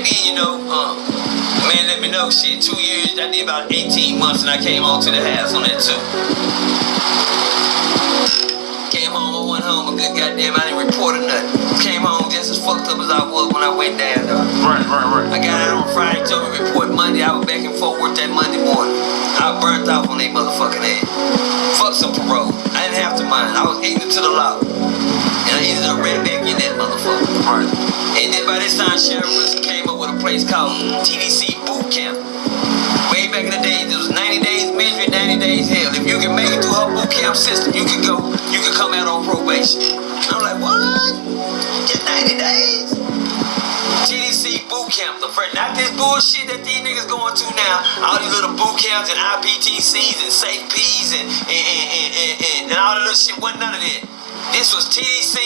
back then, you know, man, let me know, shit, 2 years, I did about 18 months, and I came home to the house on that too. Came home, I went home, a good goddamn, I didn't report or nothing. Came home just as fucked up as I was when I went down, though. Right. I got out on Friday, told me to report Monday, I was back and forth, worked that Monday morning. I was burnt off on that motherfucking ass. Fuck some parole. I didn't have to mind, I was ignorant to the law. And I ended up right back in that motherfucker. Right. And then by this time, Sheriff Wilson came up with a place called TDC Boot Camp. Way back in the days, it was 90 days misery, 90 days hell. If you can make it through her boot camp system, you can come out on probation. And I'm like, what? Just 90 days? TDC Boot Camp, the first, not this bullshit that these niggas going to now. All these little boot camps and IPTCs and Safe P's and all the little shit, wasn't none of that. This was TDC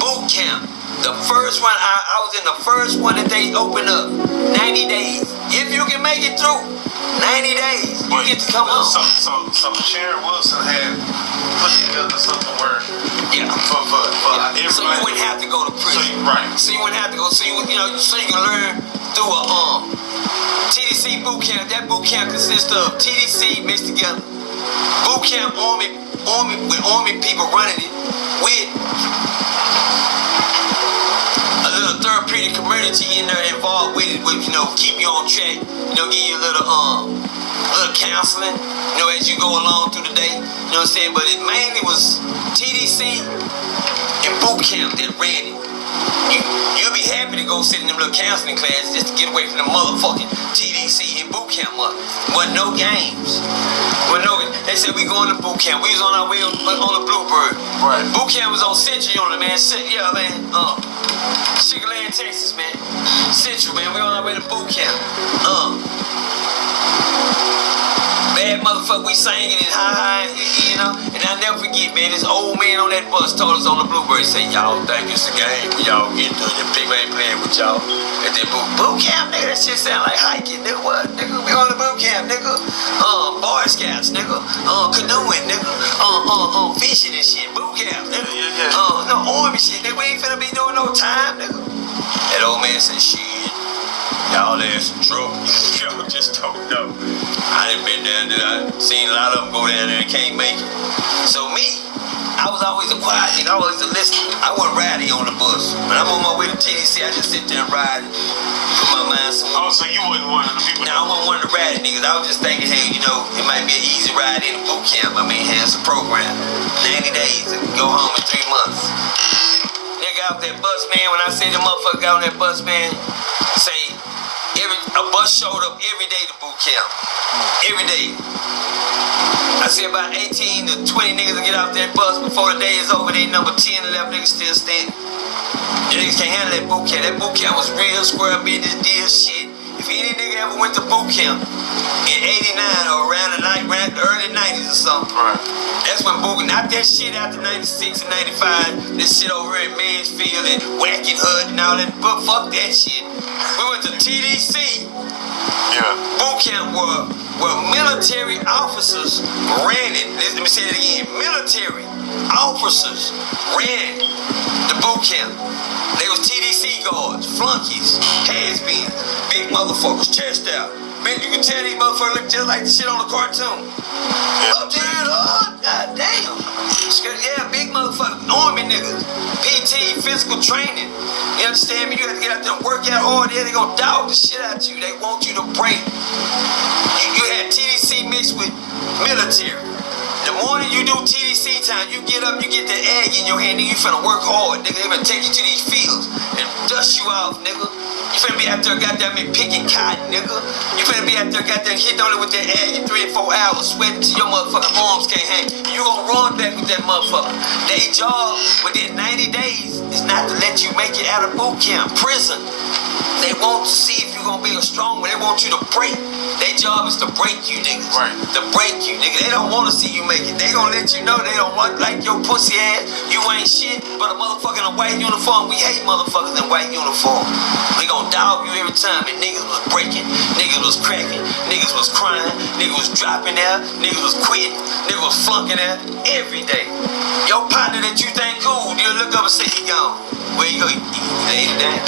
Boot Camp. The first one, I was in the first one that they opened up. 90 days. If you can make it through 90 days, you get to come home. So Sheriff Wilson had put together something where for everybody. So you wouldn't have to go to prison. So you wouldn't have to go. So you can learn through a TDC boot camp. That boot camp consists of TDC mixed together. Boot camp Army with Army people running it with a little therapeutic community in there involved with it, with keep you on track, give you a little counseling, as you go along through the day, you know what I'm saying? But it mainly was TDC and boot camp that ran it. You'll be happy to go sit in them little counseling classes just to get away from the motherfucking TDC and boot camp mother. Wasn't no games. They said we going to boot camp. We was on our way on the Bluebird. Right. Boot camp was on Central Unit, man. Sugar Land, Texas, man. Central, man. We on our way to boot camp. Bad motherfucker, we singing it high, and I'll never forget, man, this old man on that bus told us on the Bluebird, say, y'all think it's a game when y'all get through, the people ain't playing with y'all. At that boot camp, nigga, that shit sound like hiking, nigga, what, nigga, we on the boot camp, nigga, Boy Scouts, nigga, canoeing, nigga, fishing and shit, boot camp, nigga, no Army shit, nigga, we ain't finna be doing no time, nigga. That old man said, shit, y'all ass in trouble, y'all just don't know. I done been down there, I seen a lot of them go down there and can't make it. So me, I was always a quiet nigga, I was always a listener. I wasn't riding on the bus. When I'm on my way to TDC, I just sit there and ride, put my mind somewhere. Oh, so you wasn't one of the people? No, I wasn't one of the riding niggas. I was just thinking, hey, it might be an easy ride in a boot camp. I mean, it's a program. 90 days and go home in 3 months. Nigga out that bus, man, when I say the motherfucker got on that bus, man, say, a bus showed up every day to boot camp. Every day. I see about 18 to 20 niggas that get off that bus before the day is over. They number 10, 11 niggas still standing. The niggas can't handle that boot camp. That boot camp was real square business deal shit. If any nigga ever went to boot camp in 89 or around the early 90s or something, that's when boot, not that shit after 96 and 95, this shit over in Mansfield and Whacking Hood and all that, but fuck that shit. We went to TDC. Boot camp where military officers ran it. Let me say it again. Military officers ran the boot camp. They was TDC guards, flunkies, has-beens, big motherfuckers, chest out. Man, you can tell these motherfuckers look just like the shit on the cartoon. Up there, Lord, goddamn. Yeah, big motherfuckers, Army niggas, PT, physical training. You understand me? You have to get out there and work out hard. Yeah, they gonna dog the shit out you. They want you to break. You had TDC mixed with military. The morning you do TDC time, you get up, you get that egg in your hand, nigga, you finna work hard, nigga. They finna take you to these fields and dust you off, nigga. You finna be out there goddamn picking cotton, nigga. You finna be out there goddamn hitting on it with that egg in 3 or 4 hours, sweating till your motherfucking arms can't hang. And you gonna run back with that motherfucker. Their job within 90 days is not to let you make it out of boot camp, prison. They want to see if you're gonna be a strong one. They want you to break. Their job is to break you, niggas. Right. To break you, nigga. They don't want to see you make it. They gonna let you know they don't want like your pussy ass. You ain't shit, but a motherfucker in a white uniform. We hate motherfuckers in white uniform. We gonna dog you every time. And niggas was breaking, niggas was cracking, niggas was crying, niggas was dropping out, niggas was quitting, niggas was flunking out every day. Your partner that you think cool, you look up and say he gone. Where you go? He laid it down.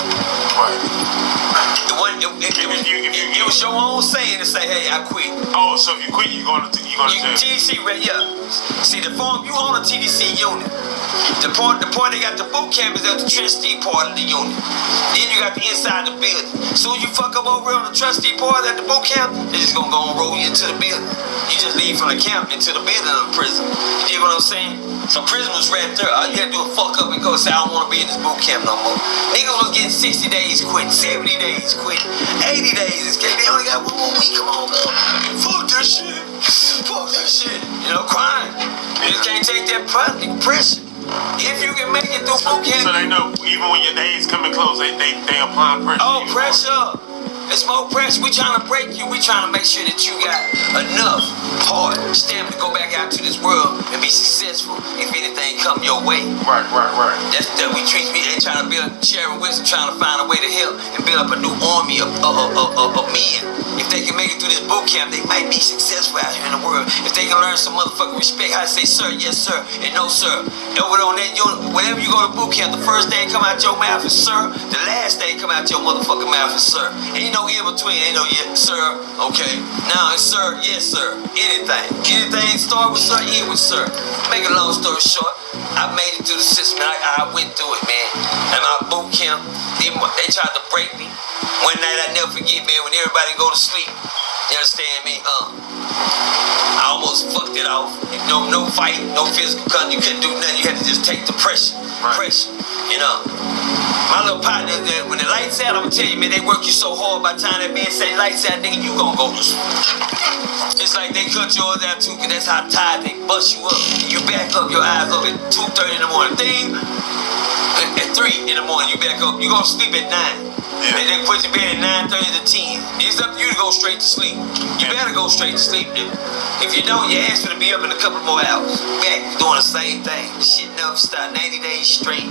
Right. The one It was your own saying to say, hey, I quit. Oh, so if you quit, you going to jail. TDC, yeah. See, the form, you own a TDC unit. The point they got the boot camp is at the trustee part of the unit. Then you got the inside the building. Soon as you fuck up over on the trustee part at the boot camp, they're just gonna go and roll you into the building. You just leave from the camp into the building of the prison. You dig what I'm saying? So prison was right there. All you had to do is fuck up and go say, I don't want to be in this boot camp no more. Niggas was getting 60 days quit, 70 days quit, 80 days quit. They only got 1 more week. Come on, girl. Fuck that shit. Fuck that shit. You know, crying. You just can't take that pressure. If you can make it through boot camp. So they know even when your days coming close, they apply pressure. Oh, pressure. It's more pressure. We trying to break you. We trying to make sure that you got enough hard stamina to go back out to this world and be successful if anything come your way. Right. That's that we treat me. They trying to build, sharing wisdom, trying to find a way to help and build up a new army of men. If they can make it through this boot camp, they might be successful out here in the world. If they can learn some motherfucking respect, how to say sir, yes sir, and no sir. Over on that unit, whenever you go to boot camp, the first thing come out your mouth is sir. The last thing come out your motherfucking mouth is sir. Ain't no in between. Ain't no yes sir. Okay. Now it's sir, yes sir. Anything start with sir, end with sir. Make a long story short, I made it through the system. I went through it, man. And my boot camp, they tried to break me. One night I never forget, man, when everybody go to sleep. You understand me? I almost fucked it off. No fight, no physical contact. You couldn't do nothing. You had to just take the pressure. Right. Pressure. You know. My little partner, when the lights out, I'm gonna tell you, man, they work you so hard. By the time that man say lights out, nigga, you gonna go to sleep. It's like they cut yours out too, cause that's how tired they bust you up. You back up, your eyes up at 2:30 in the morning. Ding! At 3 in the morning, you back up. You gonna sleep at 9. Yeah. And they put your bed at 9:30 to 10. It's up to you to go straight to sleep. You better go straight to sleep, nigga. If you don't, your ass gonna be up in a couple more hours. Back doing the same thing. Shit never stop. 90 days straight.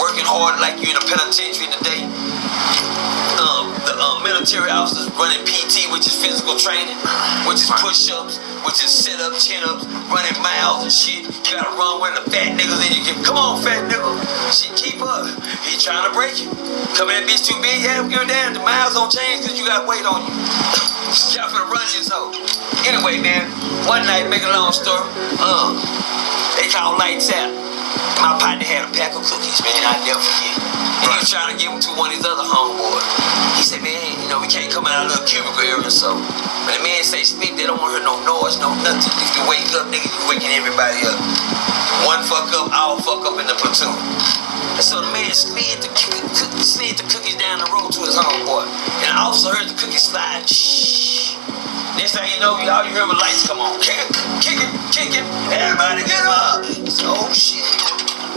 Working hard like you in a penitentiary today. The military officers running PT, which is physical training, which is push-ups, which is sit-ups, chin-ups, running miles and shit. You gotta run with the fat niggas and you can, come on, fat nigga. Shit, keep up. He trying to break you. Come in, bitch too big, yeah, give a damn. The miles don't change because you got weight on you. Y'all finna run this hoe. Anyway, man, one night, make a long story, they called lights out. My partner had a pack of cookies, man, I never forget. And he was trying to give them to one of his other homeboys. He said, man, you know, we can't come out of a little cubicle area, so. When the man say sleep, they don't want to hear no noise, no nothing. If you wake up, nigga, you waking everybody up. One fuck up, all fuck up in the platoon. And so the man slid the cookies down the road to his homeboy. And the officer heard the cookies slide. Shh. Next thing you know, all you heard was lights come on. Kick it. Everybody get up. So, oh shit.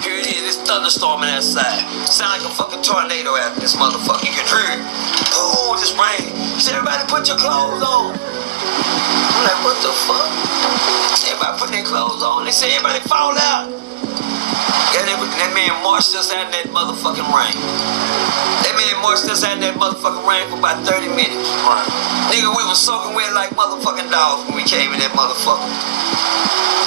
Here it is, it's thunderstorming outside. Sound like a fucking tornado out this motherfucker. You can hear it. Boom, just rain. He said, everybody put your clothes on. I'm like, what the fuck? Everybody put their clothes on. They say, everybody fall out. That man marched us out in that motherfucking rain. That man marched us out in that motherfucking rain for about 30 minutes. Right. Nigga, we was soaking wet like motherfucking dogs when we came in that motherfucker.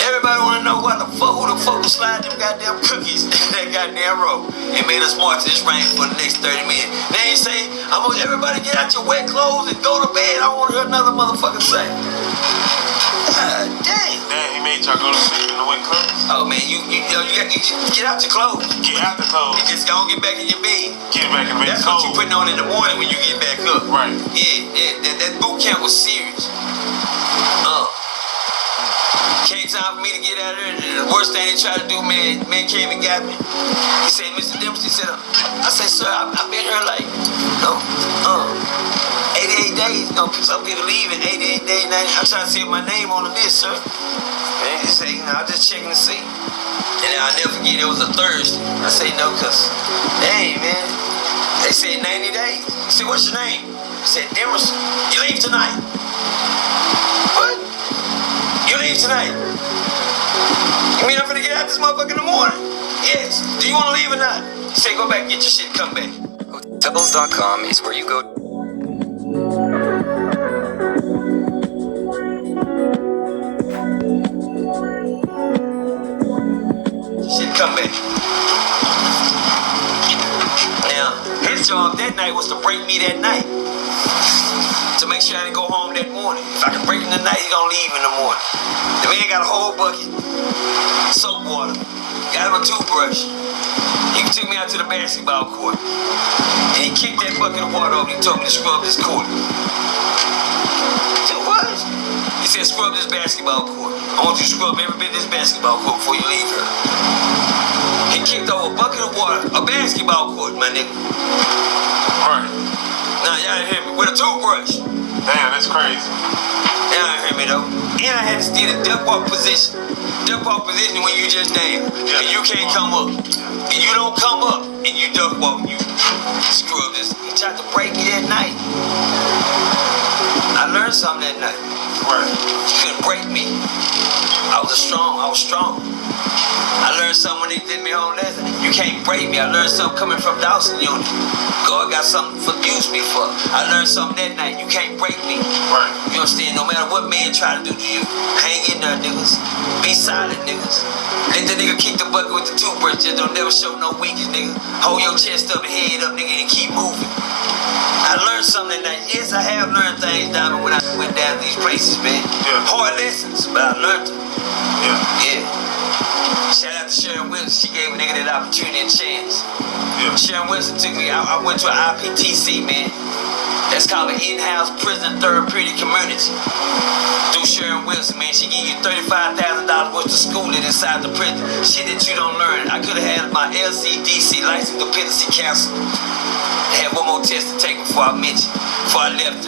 Everybody wanna know who the fuck was sliding them goddamn cookies in that goddamn road and made us march this rain for the next 30 minutes. They ain't say, everybody get out your wet clothes and go to bed. I want to hear another motherfucker say. God damn. Damn, he made y'all go to sleep in the wet clothes? Oh man, you get out your clothes. Get out the clothes. You just gonna get back in your bed. Get back in bed. That's what you putting on in the morning when you get back up. Right. Yeah, that boot camp was serious. Came time for me to get out of there. The worst thing they tried to do, man came and got me. He said, Mr. Dimmers, he said, I said, sir, I've been here like, 88 days. Some people leave in 88 days. I'm trying to see my name on the list, sir. And he said, I'm just checking to see. And then I'll never forget, it was a Thursday. I say, no, because, hey, man, they said 90 days. I said, what's your name? I said, Dimmers, you leave tonight. What? You leave tonight? You mean I'm gonna get out this motherfucker in the morning? Yes. Do you want to leave or not? He said, go back, get your shit, come back. Hotels.com is where you go. Shit, come back. Now, his job that night was to break me that night. make sure I didn't go home that morning. If I can break him tonight, he gonna leave in the morning. The man got a whole bucket, soap water, got him a toothbrush. He took me out to the basketball court, and he kicked that bucket of water over. He told me to scrub this court. I said, what? He said, scrub this basketball court. I want you to scrub every bit of this basketball court before you leave here. He kicked over a bucket of water, a basketball court, my nigga. Right. Now, y'all hear me? With a toothbrush. Damn, that's crazy. Y'all hear me, though? And I had to steal the duck walk position. Duck walk position when you just down. Yeah. And you can't come up. And you don't come up, and you duck walk. You scrub this. He tried to break me that night. I learned something that night. Right. He couldn't break me. I was strong. I learned something when they did me home lesson. You can't break me. I learned something coming from Dawson Unit. God got something to use me for. I learned something that night. You can't break me. Right. You understand? No matter what man try to do to you, hang in there, niggas. Be silent, niggas. Let the nigga kick the bucket with the toothbrush. Just don't never show no weakness, nigga. Hold your chest up and head up, nigga, and keep moving. I learned something that night. Yes, I have learned things down when I went down to these places, man. Yeah. Hard lessons, but I learned them. Yeah. Yeah. Shout out to Sharon Wilson. She gave a nigga that opportunity and chance. Yeah. Sharon Wilson took me. I went to an IPTC, man. That's called an in-house prison therapeutic community. Through Sharon Wilson, man. She give you $35,000 worth of schooling inside the prison. Shit that you don't learn. I could have had my LCDC, licensed dependency counselor. I had one more test to take before I left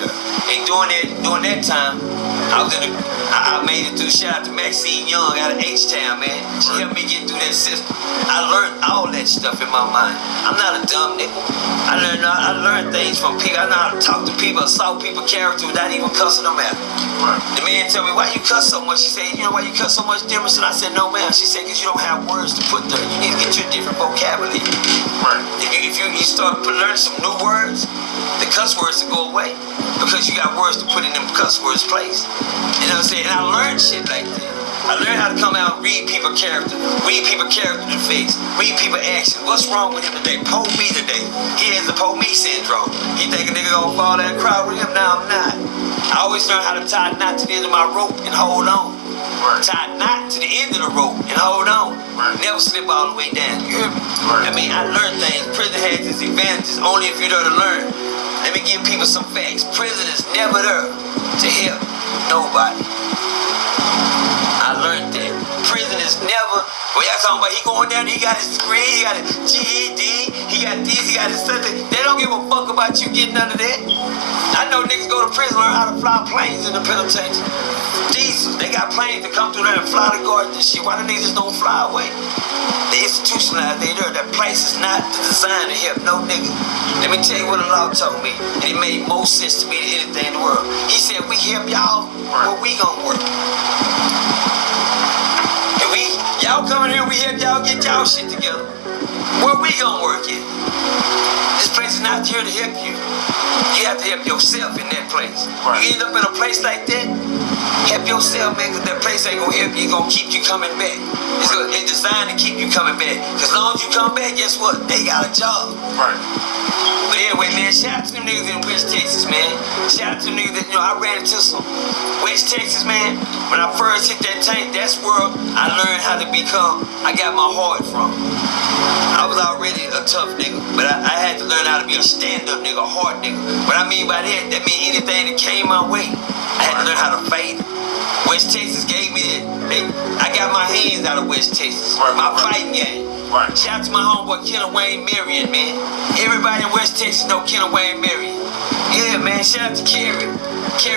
her. And during that time, I made it through. Shout out to Maxine Young out of H-Town, man. She helped me get through that system. I learned all that stuff in my mind. I'm not a dumb nigga. I learned things from people. I know how to talk to people, assault people's character without even cussing them out. Right. The man told me, why you cuss so much? She said, you know why you cuss so much, Demerson? I said, no, ma'am. She said, because you don't have words to put there. You need to get you a different vocabulary. Right. If you start learning some new words, the cuss words will go away because you got words to put in them cuss words place. You know what I'm saying? And I learned shit like that. I learned how to come out and read people's character, read people's character to face, read people's action. What's wrong with him today? Pull me today. He has the pull me syndrome. He think a nigga gonna fall that crowd with him? No, I'm not. I always learn how to tie a knot to the end of my rope and hold on. Right. Tie a knot to the end of the rope and hold on. Right. Never slip all the way down. You hear me? Right. I mean, I learned things. Prison has its advantages only if you're there to learn. Let me give people some facts. Prison is never there to help nobody. I learned that. Prison is never, well, y'all talking about he going down, he got his degree, he got his GED, he got this, he got his something. They don't give a fuck about you getting none of that. I know niggas go to prison, learn how to fly planes in the penitentiary. Jesus, they got planes to come through there and fly the guards and shit. Why the niggas don't fly away? They institutionalized, they there. That place is not designed to help no nigga. Let me tell you what the law told me, and it made more sense to me than anything in the world. He said, we help y'all, where we gonna work. And y'all come in here, we help y'all get y'all shit together. Where we gonna work at? This place is not here to help you. You have to help yourself in that place. Right. You end up in a place like that, help yourself, man, because that place ain't gonna help you. It's gonna keep you coming back. It's designed to keep you coming back. Because as long as you come back, guess what? They got a job. Right. But anyway, man, shout out to them niggas in West Texas, man. Shout out to them niggas that, I ran into some West Texas, man. When I first hit that tank, that's where I learned how to become, I got my heart from. I was already a tough nigga, but I had to learn how to be a stand-up nigga, a hard nigga. What I mean by that means anything that came my way, I had to learn how to fade it. West Texas gave me that. I got my hands out of West Texas. My fighting game. Right. Shout out to my homeboy Kenneth Wayne Marion, man. Everybody in West Texas know Kenneth Wayne Marion. Yeah, man. Shout out to Kerry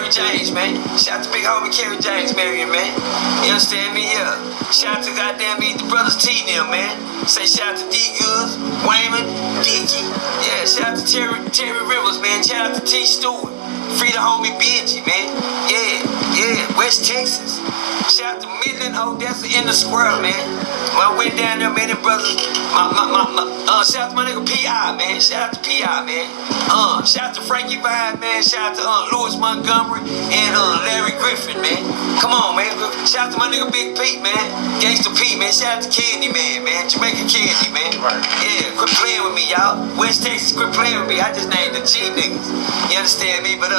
James, man. Shout out to big homie Kerry James Marion, man. You understand me? Yeah. Shout out to goddamn me, the brothers T and them, man. Say shout out to D Goods, Wayman, Dicky. Yeah, shout out to Terry Rivers, man. Shout out to T Stewart. Free the homie Benji, man. Yeah, West Texas. Shout out to Midland, Odessa in the square, man. When I went down there, man, them brothers, shout out to my nigga P.I., man. Shout out to P.I., man. Shout out to Frankie Vibe, man. Shout out to Louis Montgomery and Larry Griffin, man. Come on, man. Shout out to my nigga Big Pete, man. Gangsta Pete, man. Shout out to Candy man. Jamaican Candy, man. Right. Yeah, quit playing with me, y'all. West Texas, quit playing with me. I just named the G niggas. You understand me? But,